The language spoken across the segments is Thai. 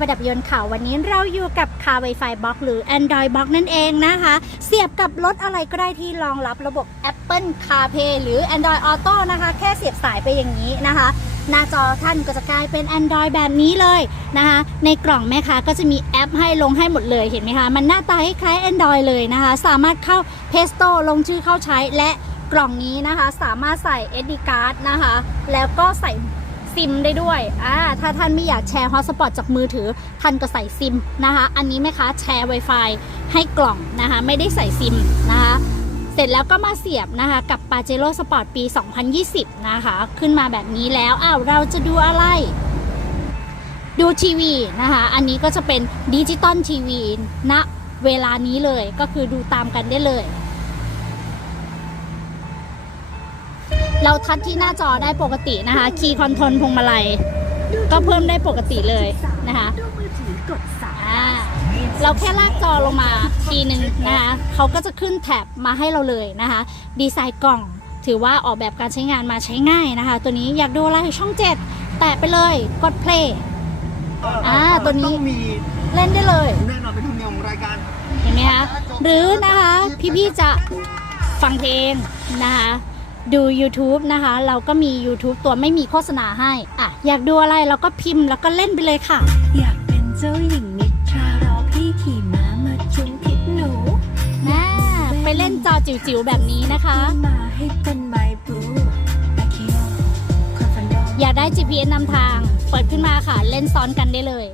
ประดับยนต์ข่าววันนี้เราอยู่กับคา Wi-Fi Box หรือ Android Box นั่นเองนะคะ เสียบกับรถอะไรก็ได้ที่รองรับระบบ Apple CarPlay หรือ Android Auto นะคะ แค่เสียบสายไปอย่างนี้นะคะ หน้าจอท่านก็จะกลายเป็น Android แบบนี้เลยนะคะ ในกล่องแม่ค้าก็จะมีแอปให้ลงให้หมดเลยเห็นไหมคะ มันหน้าตาคล้าย Android เลยนะคะ สามารถเข้า Play Store ลงชื่อเข้าใช้และกล่องนี้นะคะ สามารถใส่ SD card นะคะ แล้วก็ใส่ ซิมได้ด้วยอ่าถ้าท่านไม่อยากแชร์ฮอตสปอตจากมือถือ ท่านก็ใส่ซิมนะคะ อันนี้ไหมคะแชร์ Wi-Fi ให้กล่องนะคะ ไม่ได้ใส่ซิมนะคะ เสร็จแล้วก็มาเสียบนะคะ กับ p a j e r o Sport ปี 2020 นะคะ ขึ้นมาแบบนี้แล้วอ้าวเราจะดูอะไร ดูทีวีนะคะ อันนี้ก็จะเป็นดิจิตอลทีวีณเวลานี้เลยก็คือดูตามกันได้เลย เราทัดที่หน้าจอได้ปกตินะคะ คีย์คอนโทรลพวงมาลัย ก็เพิ่มได้ปกติเลยนะคะดูมือถือกดสามอ่าเราแค่ลากจอลงมาทีหนึ่งนะคะเขาก็จะขึ้นแท็บมาให้เราเลยนะคะ ดีไซน์กล่องถือว่าออกแบบการใช้งานมาใช้ง่ายนะคะ ตัวนี้อยากดูอะไรช่อง 7 แตะไปเลยกด play อ่าตัวนี้ต้องมีเล่นได้เลยแน่นอนเป็นธรรมเนียมของรายการเห็นไหมคะหรือนะคะพี่ๆจะฟังเพลงนะคะ ดู YouTube นะคะ เราก็มี YouTube ตัวไม่มีโฆษณาให้ อะ อยากดูอะไรเราก็พิมพ์แล้วก็เล่นไปเลยค่ะ อยากเป็นเจ้าหญิงนิทรารอพี่ขี่ม้ามาจุงพิษหนูนะไปเล่นจอจิ๋วๆแบบนี้นะคะ มาให้เป็นไมบลูอาคิโอคอนฟันโดอยากได้ GPS นำทาง เปิดขึ้นมาค่ะ เล่นซ้อนกันได้เลย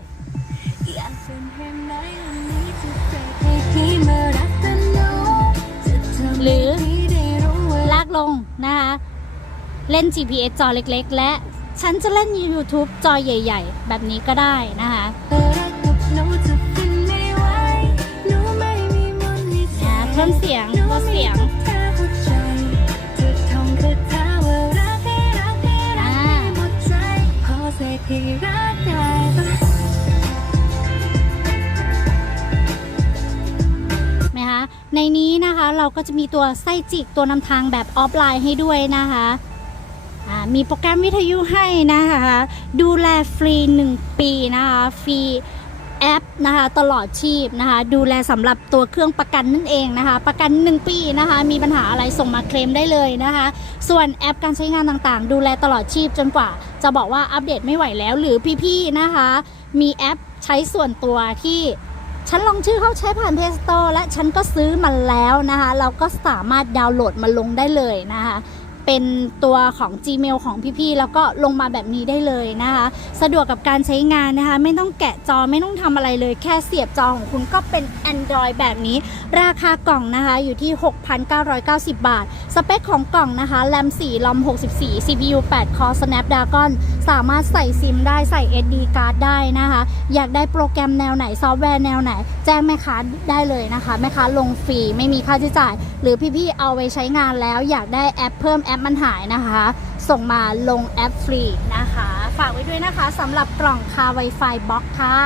อยากเป็นแห่งไหนอันนี้จะเจอให้พี่มารักกันหนูจะทำหรือ กลงนะคะเล่น GPS จอเล็กๆ และฉันจะเล่น YouTube จอใหญ่ ๆ แบบนี้ก็ได้นะคะเธอรักกับหนูจะเป็นไม่ไหวหนูไม่มีมนต์วิเศอ่าษเพิ่มเสียงลดเสียง ในนี้นะคะเราก็จะมีตัวไส้จิกตัวนำทางแบบออฟไลน์ให้ด้วยนะคะมีโปรแกรมวิทยุให้นะคะ ดูแลฟรี 1 ปีนะคะฟรีแอปนะคะตลอดชีพนะคะ ดูแลสำหรับตัวเครื่องประกันนั่นเองนะคะ ประกัน 1 ปีนะคะ มีปัญหาอะไรส่งมาเคลมได้เลยนะคะ ส่วนแอปการใช้งานต่างๆ ดูแลตลอดชีพจนกว่า จะบอกว่าอัปเดตไม่ไหวแล้วหรือพี่ๆนะคะ มีแอปใช้ส่วนตัวที่ ฉันลองชื่อเข้าใช้ผ่าน Play Store และฉันก็ซื้อมันแล้วนะคะ เราก็สามารถดาวน์โหลดมาลงได้เลยนะคะ เป็นตัวของ Gmail ของพี่ๆ แล้วก็ลงมาแบบนี้ได้เลยนะคะ สะดวกกับการใช้งานนะคะ ไม่ต้องแกะจอไม่ต้องทำอะไรเลย แค่เสียบจอของคุณก็เป็น Android แบบนี้ ราคากล่องนะคะอยู่ที่ 6,990 บาท สเปคของกล่องนะคะแรม4ลอม64 CPU 8 Core Snapdragon สามารถใส่ซิมได้ใส่ SD card ได้นะคะ อยากได้โปรแกรมแนวไหนซอฟต์แวร์แนวไหน แจ้งแม่ค้าได้เลยนะคะ แม่ค้าลงฟรีไม่มีค่าใช้จ่าย หรือพี่ๆเอาไปใช้งานแล้วอยากได้แอปเพิ่มแอปมันหายนะคะ ส่งมาลงแอปฟรีนะคะ ฝากไว้ด้วยนะคะสำหรับกล่องคา Wi-Fi บล็อกค่ะ